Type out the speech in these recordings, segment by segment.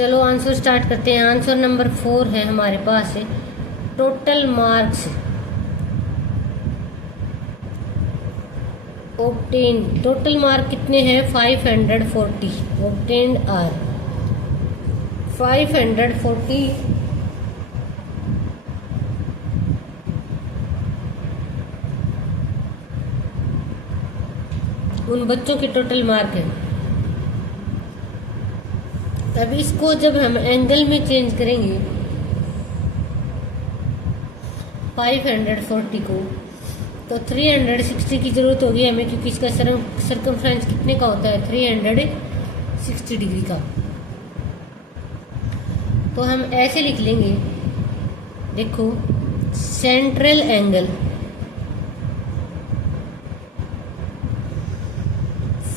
चलो answer start करते हैं। आंसर नंबर 4 है हमारे पास total marks obtained. Total mark कितने हैं? 540 ऑब्टेन्ड आर 540 उन बच्चों के टोटल मार्क है। अब इसको जब हम एंगल में चेंज करेंगे 540 को, तो 360 की जरूरत होगी हमें, क्योंकि इसका सर्कमफ्रेंस कितने का होता है? 360 डिग्री का। तो हम ऐसे लिख लेंगे, देखो central angle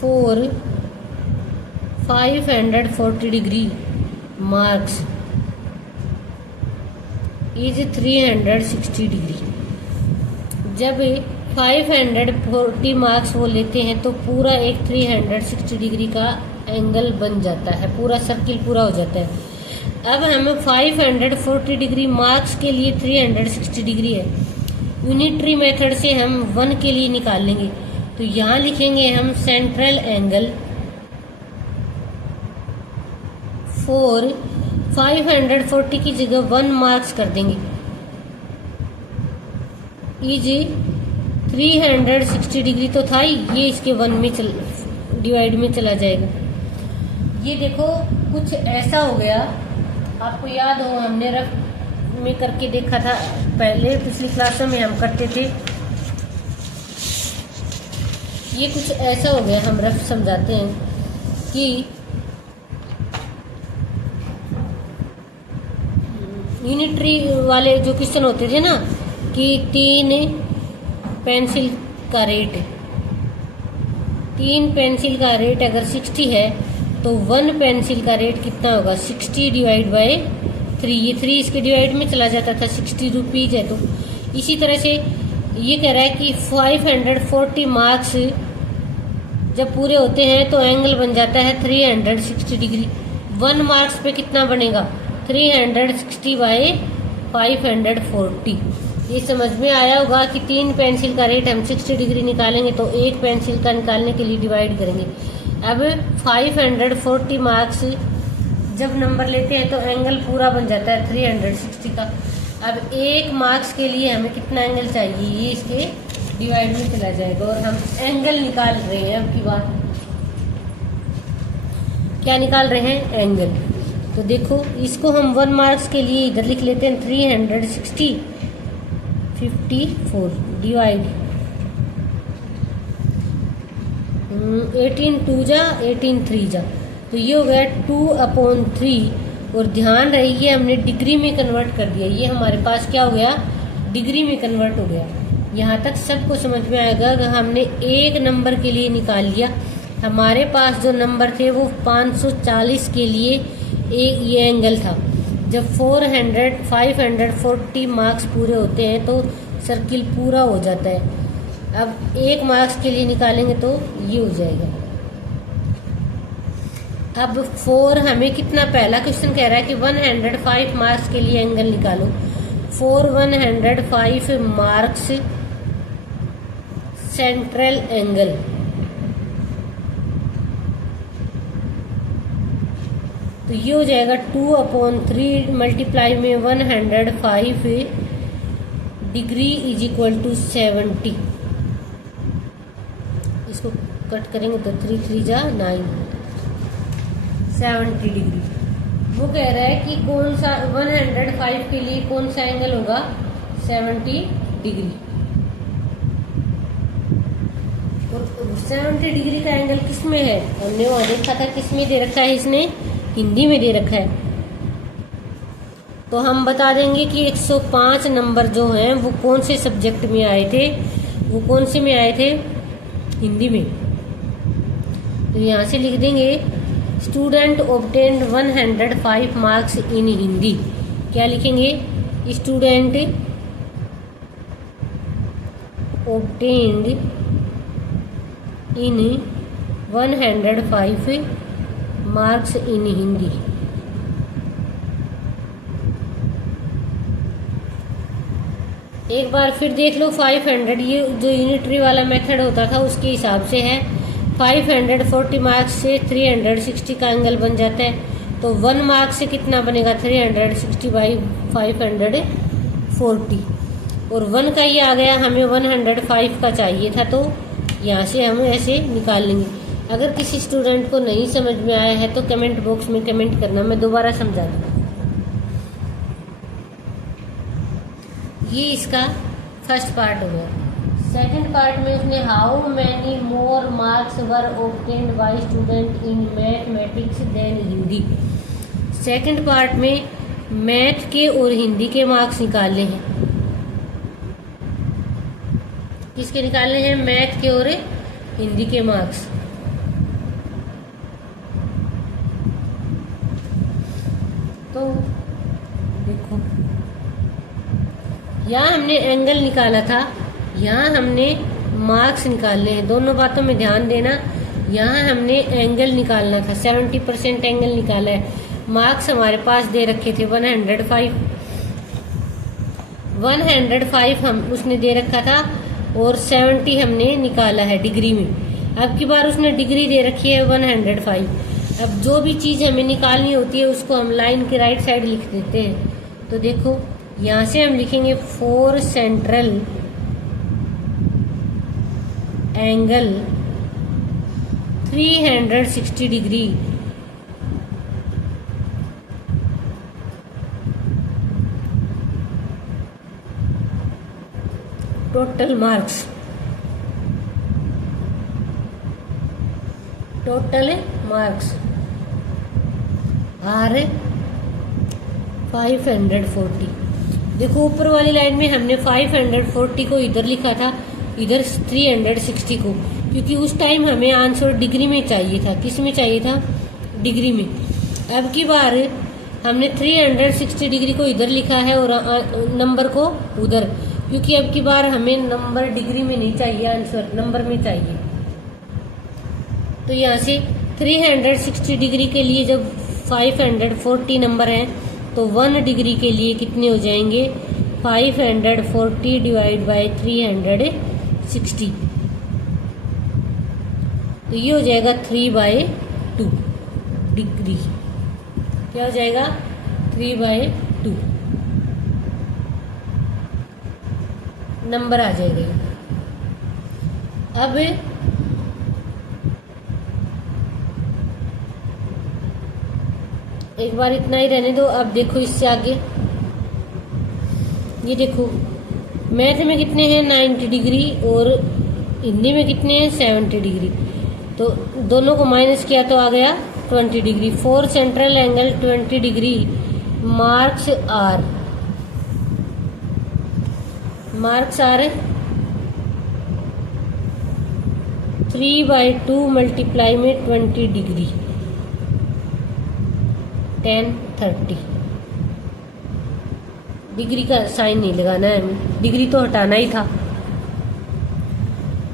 for 540 degree marks is 360 degree. जब 540 मार्क्स वो लेते हैं तो पूरा एक 360 डिग्री का एंगल बन जाता है, पूरा सर्किल पूरा हो जाता है। अब हम 540 डिग्री मार्क्स के लिए 360 डिग्री है, यूनिटरी मेथड से हम 1 के लिए निकाल लेंगे। तो यहाँ लिखेंगे हम सेंट्रल एंगल फॉर 540 की जगह 1 मार्क्स कर देंगे इज 360 डिग्री तो था ही, ये इसके 1 में डिवाइड में चला जाएगा। ये देखो कुछ ऐसा हो गया। आपको याद हो हमने रफ में करके देखा था पहले, पिछली क्लासों में हम करते थे। ये कुछ ऐसा हो गया, हम रफ समझाते हैं कि यूनिटरी वाले जो क्वेश्चन होते थे ना, कि 3 पेंसिल का रेट, 3 पेंसिल का रेट अगर 60 है तो 1 पेंसिल का रेट कितना होगा? 60 डिवाइड बाय 3। ये 3 इसके डिवाइड में चला जाता था, 60 रुपीज है। तो इसी तरह से ये कह रहा है कि 540 मार्क्स जब पूरे होते हैं तो एंगल बन जाता है 360 डिग्री। 1 मार्क्स पे कितना बनेगा? 360 बाई 540। ये समझ में आया होगा कि 3 पेंसिल का रेट हम 60 डिग्री निकालेंगे तो 1 पेंसिल का निकालने के लिए डिवाइड करेंगे। अब 540 मार्क्स जब नंबर लेते हैं तो एंगल पूरा बन जाता है 360 का। अब 1 मार्क्स के लिए हमें कितना एंगल चाहिए? ये इसके डिवाइड में चला जाएगा और हम एंगल निकाल रहे हैं। अब की बात क्या निकाल रहे हैं? एंगल। तो देखो इसको हम 1 मार्क्स के लिए इधर लिख लेते हैं 360 54 डिवाइड 18 2 जा 18 3 जा, तो ये हो गया 2/3। और ध्यान रहे ये हमने डिग्री में कन्वर्ट कर दिया। ये हमारे पास क्या हो गया? डिग्री में कन्वर्ट हो गया। यहाँ तक सबको समझ में आएगा। अगर हमने एक नंबर के लिए निकाल लिया, हमारे पास जो नंबर थे वो 540 के लिए एक ये एंगल था। जब 540 मार्क्स पूरे होते हैं तो सर्किल पूरा हो जाता है। अब 1 मार्क्स के लिए निकालेंगे तो ये हो जाएगा। अब 4 हमें कितना, पहला क्वेश्चन कह रहा है कि 105 मार्क्स के लिए एंगल निकालो। 105 मार्क्स सेंट्रल एंगल, तो ये हो जाएगा 2/3 मल्टीप्लाई में 105 डिग्री इज इक्वल टू 70। इसको कट करेंगे तो 3 3 जा 9 70 डिग्री। वो कह रहा है कि कौन सा 105 के लिए कौन सा एंगल होगा? 70 डिग्री। और 70 डिग्री का एंगल किस में है? हमने वहां देखा था किस में दे रखा है, इसने हिंदी में दे रखा है। तो हम बता देंगे कि 105 नंबर जो हैं वो कौन से सब्जेक्ट में आए थे? वो कौन से में आए थे? हिंदी में। तो यहाँ से लिख देंगे student obtained 105 marks in Hindi. क्या लिखेंगे? Student obtained in 105 marks in Hindi. एक बार फिर देख लो 500, ये जो यूनिटरी वाला मेथड होता था उसके हिसाब से है। 540 मार्क्स से 360 का एंगल बन जाता है, तो 1 मार्क्स से कितना बनेगा 360 बाई 540, और 1 का ये आ गया, हमें 105 का चाहिए था, तो यहाँ से हम ऐसे निकाल लेंगे। अगर किसी स्टूडेंट को नहीं समझ में आया है तो कमेंट बॉक्स में कमेंट करना, मैं दोबारा समझा दूँगा। ये इसका फर्स्ट पार्ट हो गया। सेकंड पार्ट में उसने how many more marks were obtained by student in mathematics than Hindi. Second part में मैथ के और हिंदी के मार्क्स निकालने हैं। किसके निकालने हैं? मैथ के और हिंदी के मार्क्स। तो देखो, यहाँ हमने एंगल निकाला था, यहाँ हमने मार्क्स निकालने हैं। दोनों बातों में ध्यान देना। यहाँ हमने एंगल निकालना था, 70% एंगल निकाला है। मार्क्स हमारे पास दे रखे थे 105 हम उसने दे रखा था, और 70 हमने निकाला है डिग्री में। अब की बार उसने डिग्री दे रखी है 105। अब जो भी चीज़ हमें निकालनी होती है उसको हम लाइन के राइट साइड लिख देते हैं। तो देखो, यहाँ से हम लिखेंगे 4 central angle 360 degree total marks are 540। देखो, ऊपर वाली लाइन में हमने 540 को इधर लिखा था, इधर 360 को, क्योंकि उस टाइम हमें आंसर डिग्री में चाहिए था। किस में चाहिए था? डिग्री में। अब की बार हमने 360 डिग्री को इधर लिखा है और नंबर को उधर, क्योंकि अब की बार हमें नंबर डिग्री में नहीं चाहिए, आंसर नंबर में चाहिए। तो यहाँ से 360 डिग्री के लिए जब 540 नंबर हैं, तो 1 डिग्री के लिए कितने हो जाएंगे? 540 डिवाइड बाई 360, तो ये हो जाएगा 3/2 डिग्री। क्या हो जाएगा? 3/2 नंबर आ जाएगा। अब एक बार इतना ही रहने दो। अब देखो इससे आगे, ये देखो, मैथ में कितने हैं 90 डिग्री और हिंदी में कितने हैं 70 डिग्री, तो दोनों को माइनस किया तो आ गया 20 degree. 4 central angle 20 degree marks are 3/2 multiply में 20 डिग्री 10 30। डिग्री का साइन नहीं लगाना है हमें, डिग्री तो हटाना ही था।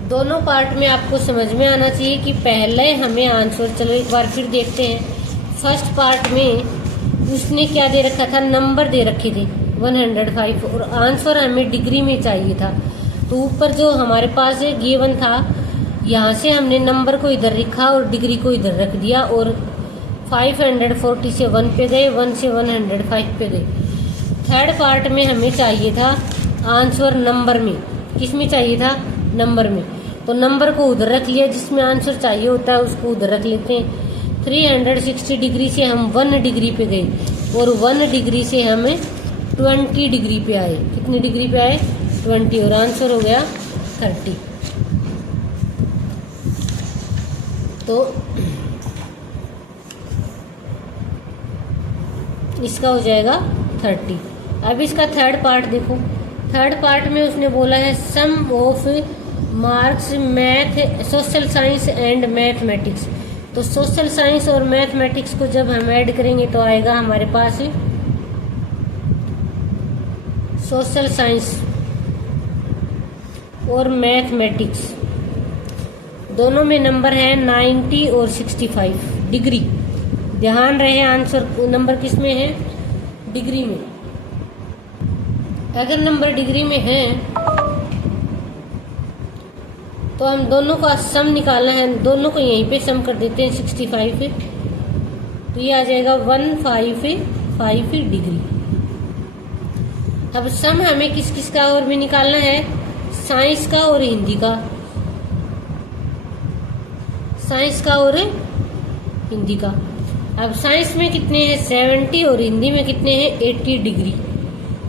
दोनों पार्ट में आपको समझ में आना चाहिए कि पहले हमें आंसर, चलो एक बार फिर देखते हैं। फर्स्ट पार्ट में उसने क्या दे रखा था? नंबर दे रखे थे 105, और आंसर हमें डिग्री में चाहिए था। तो ऊपर जो हमारे पास गिवन था, यहाँ से हमने नंबर को इधर रखा और डिग्री को इधर रख दिया, और 540 से 1 पे गए, 1 से 105 पे गए। थर्ड पार्ट में हमें चाहिए था आंसर नंबर में। किस में चाहिए था? नंबर में। तो नंबर को उधर रख लिया, जिसमें आंसर चाहिए होता है उसको उधर रख लेते हैं। 360 डिग्री से हम 1 डिग्री पे गए, और 1 डिग्री से हम 20 डिग्री पे आए। कितनी डिग्री पे आए? 20, और आंसर हो गया 30। तो इसका हो जाएगा 30। अब इसका थर्ड पार्ट देखो। थर्ड पार्ट में उसने बोला है sum of marks math, social science and mathematics. तो सोशल साइंस और मैथमेटिक्स को जब हम ऐड करेंगे तो आएगा हमारे पास सोशल साइंस और मैथमेटिक्स, दोनों में नंबर है 90 और 65 डिग्री। ध्यान रहे आंसर नंबर किस में है? डिग्री में। अगर नंबर डिग्री में है तो हम दोनों का सम निकालना है, दोनों को यहीं पे सम कर देते हैं 65 पे, तो ये आ जाएगा 155 डिग्री। अब सम हमें किस किस का और भी निकालना है, साइंस का और हिंदी का, साइंस का और हिंदी का। अब साइंस में कितने हैं 70 और हिंदी में कितने हैं 80 डिग्री,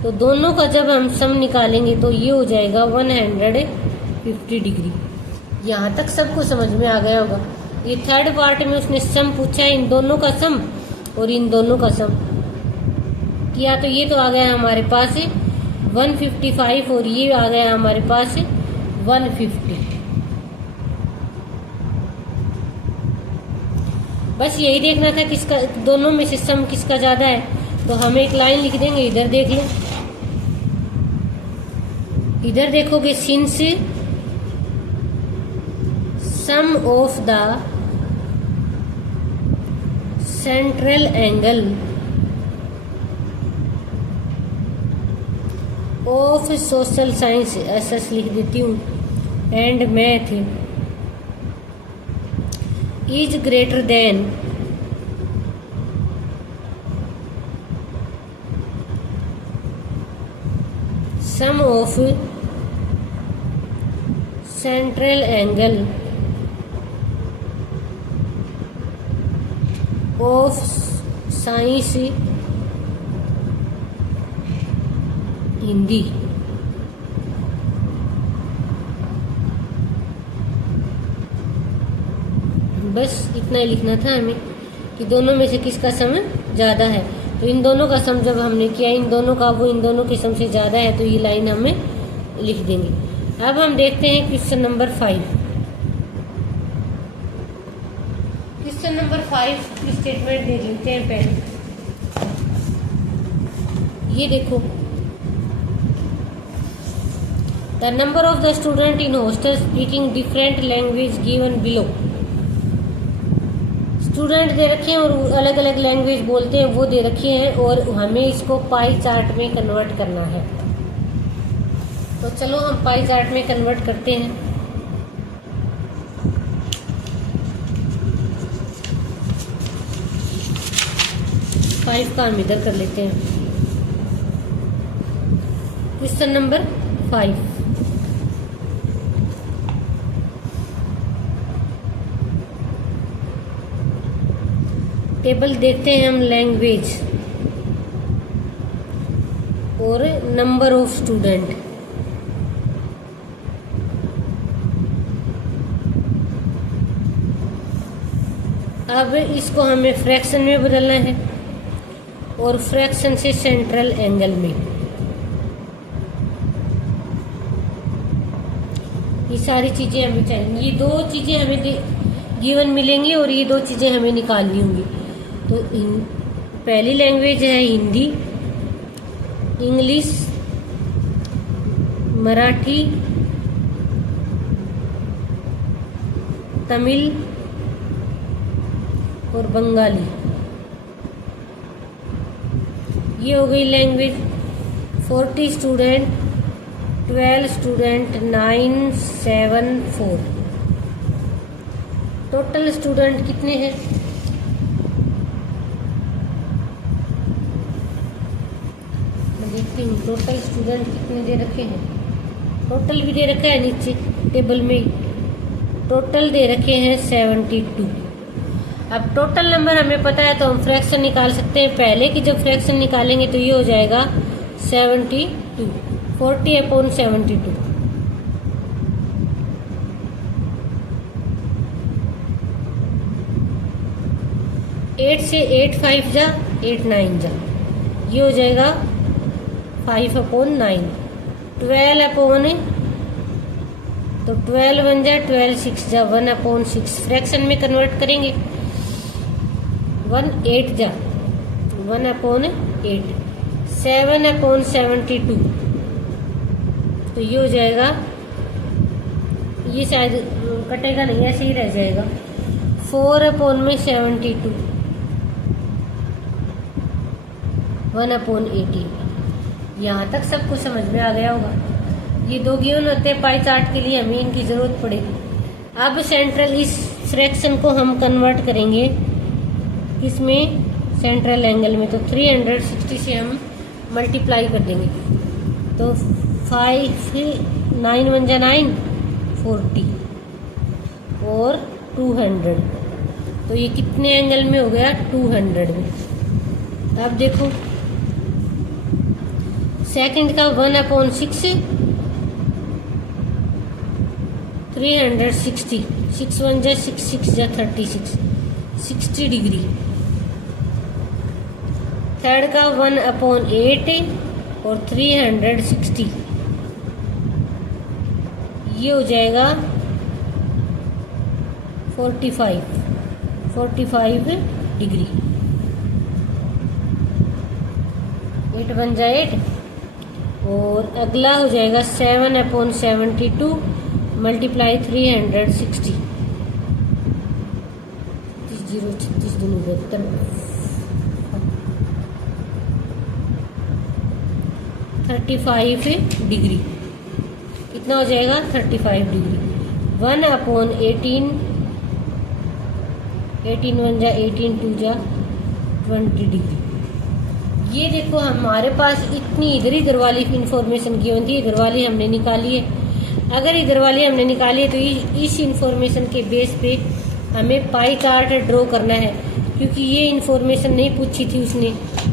तो दोनों का जब हम सम निकालेंगे तो ये हो जाएगा 150 डिग्री। यहाँ तक सबको समझ में आ गया होगा। ये थर्ड पार्ट में उसने सम पूछा है, इन दोनों का सम और इन दोनों का सम किया, तो ये तो आ गया हमारे पास 155 और ये आ गया हमारे पास 150। बस यही देखना था किसका, दोनों में से सम किसका ज्यादा है, तो हम एक लाइन लिख देंगे। इधर देख लें, इधर देखोगे since sum of the central angle of social science, ऐसा लिख देती हूँ, and math is greater than sum of central angle of science Hindi. बस इतना ही लिखना था हमें कि दोनों में से किसका सम ज़्यादा है, तो इन दोनों का सम जब हमने किया, इन दोनों का वो इन दोनों के सम से ज़्यादा है, तो ये लाइन हमें लिख देंगे। अब हम देखते हैं क्वेश्चन नंबर 5। क्वेश्चन नंबर 5 की स्टेटमेंट देख लेते हैं पहले। ये देखो, the number of the student in hostel speaking different language given below. Student दे रखे हैं और अलग अलग लैंग्वेज बोलते हैं, वो दे रखे हैं, और हमें इसको पाई चार्ट में कन्वर्ट करना है। तो चलो हम पाई चार्ट में कन्वर्ट करते हैं। फाइव का हम इधर कर लेते हैं। क्वेश्चन नंबर 5, टेबल देखते हैं हम लैंग्वेज और नंबर ऑफ स्टूडेंट। अब इसको हमें फ्रैक्शन में बदलना है और फ्रैक्शन से सेंट्रल एंगल में। ये सारी चीजें हमें चाहिए, ये दो चीजें हमें गिवन मिलेंगी और ये दो चीजें हमें निकालनी होंगी। तो पहली लैंग्वेज है हिंदी, इंग्लिश, मराठी, तमिल और बंगाली। ये हो गई language. 40 student, 12 student, 9, 7, 4। Total student कितने हैं? मैं देखती हूँ टोटल स्टूडेंट कितने दे रखे हैं। टोटल भी दे रखा है नीचे टेबल में, टोटल दे रखे हैं 72। अब टोटल नंबर हमें पता है तो हम फ्रैक्शन निकाल सकते हैं। पहले की जब फ्रैक्शन निकालेंगे तो ये हो जाएगा 72, 40/72। 8 से 8 5 जा, 8 9 जा, ये हो जाएगा 5/9। 12 तो 12 1 जा, 12 6 जा, 1/6। फ्रैक्शन में कन्वर्ट करेंगे, 1 8 जा, 1/8। 7/72 तो ये हो जाएगा, ये शायद कटेगा नहीं, ऐसे ही रह जाएगा। 4/72, 1/18। यहाँ तक सबको समझ में आ गया होगा। ये 2 गिवन होते हैं पाई चार्ट के लिए, हमें इनकी जरूरत पड़ेगी। अब सेंट्रल इस फ्रैक्शन को हम कन्वर्ट करेंगे किसमें, सेंट्रल एंगल में। तो 360 से हम मल्टीप्लाई कर देंगे, तो 5 9 1 जा 9 40 और 200, तो ये कितने एंगल में हो गया, 200 में। अब देखो सेकंड का 1/6 360, 6 1 जा 6 6 जा 36, 60 डिग्री। थर्ड का 1/8 और 360, ये हो जाएगा 45 डिग्री। 8 1 जा 8 और अगला हो जाएगा 7/72 मल्टीप्लाई 360, 36 दूनी 35 डिग्री। कितना हो जाएगा, 35 डिग्री। 1/18, 18 1 जा 18 2 जा 20 डिग्री। ये देखो हमारे पास इतनी इधर वाली इंफॉर्मेशन गिवन थी, इधर वाली हमने निकाली है। अगर इधर वाली हमने निकाली है तो इस इंफॉर्मेशन के बेस पे हमें पाई चार्ट ड्रॉ करना है, क्योंकि ये इंफॉर्मेशन नहीं पूछी थी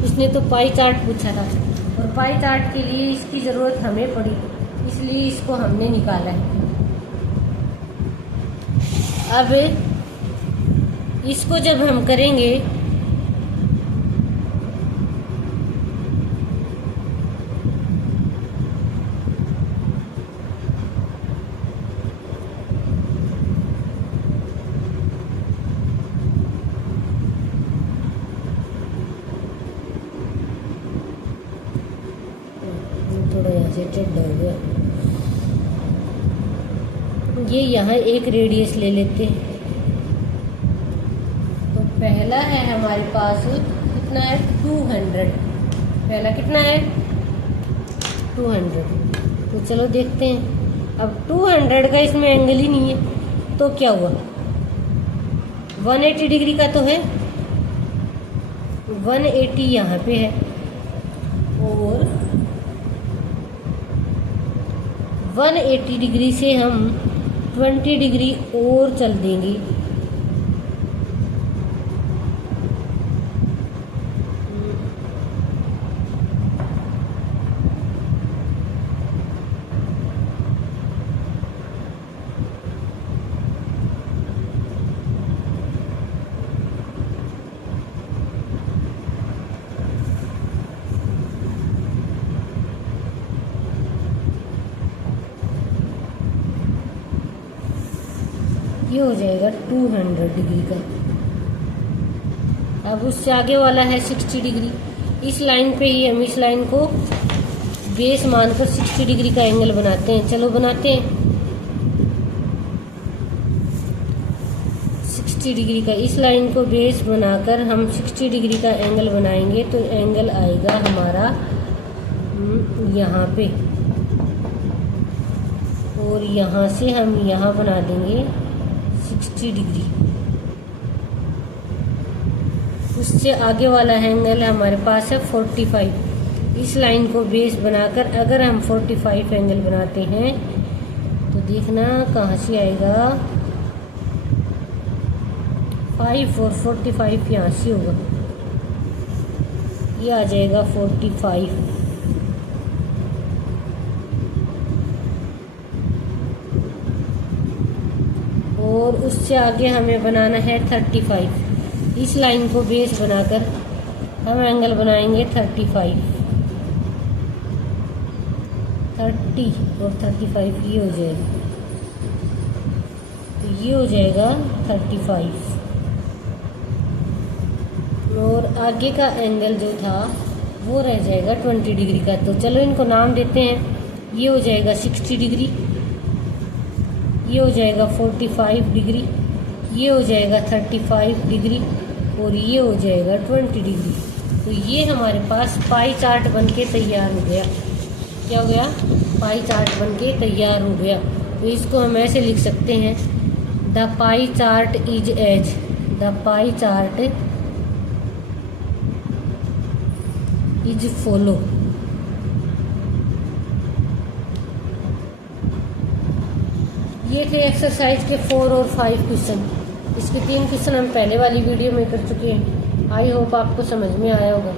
उसने तो पाई चार्ट पूछा था, और पाई चार्ट के लिए इसकी ज़रूरत हमें पड़ी, इसलिए इसको हमने निकाला है। अब इसको जब हम करेंगे ये यहाँ एक रेडियस ले लेते हैं। तो पहला है हमारे पास कितना है, 200। पहला कितना है, 200। तो चलो देखते हैं। अब 200 का इसमें एंगल ही नहीं है, तो क्या हुआ, 180 डिग्री का तो है, 180 यहाँ पे है, और 180 डिग्री से हम 20 डिग्री और चल देंगे। ये हो जाएगा 200 डिग्री का। अब उससे आगे वाला है 60 डिग्री। इस लाइन पे ही हम इस लाइन को बेस मानकर 60 डिग्री का एंगल बनाते हैं। चलो बनाते हैं। 60 डिग्री का इस लाइन को बेस बनाकर हम 60 डिग्री का एंगल बनाएंगे, तो एंगल आएगा हमारा यहाँ पे, और यहाँ से हम यहाँ बना देंगे 60 डिग्री। उससे आगे वाला एंगल हमारे पास है 45। इस लाइन को बेस बनाकर अगर हम 45 एंगल बनाते हैं तो देखना कहाँ से आएगा, 5 और 45 यहाँ से होगा, ये आ जाएगा 45। और उससे आगे हमें बनाना है 35। इस लाइन को बेस बनाकर हम एंगल बनाएंगे 35। 30 और 35 ये हो जाएगा, तो ये हो जाएगा 35। और आगे का एंगल जो था वो रह जाएगा 20 डिग्री का। तो चलो इनको नाम देते हैं। ये हो जाएगा 60 डिग्री, ये हो जाएगा 45 डिग्री, ये हो जाएगा 35 डिग्री, और ये हो जाएगा 20 डिग्री। तो ये हमारे पास पाई चार्ट बन के तैयार हो गया। क्या हो गया? पाई चार्ट बन के तैयार हो गया। तो इसको हम ऐसे लिख सकते हैं, the pie chart is as, the pie chart is follow. ये थे एक्सरसाइज के 4 और 5 क्वेश्चन। इसके 3 क्वेश्चन हम पहले वाली वीडियो में कर चुके हैं। आई होप आपको समझ में आया होगा।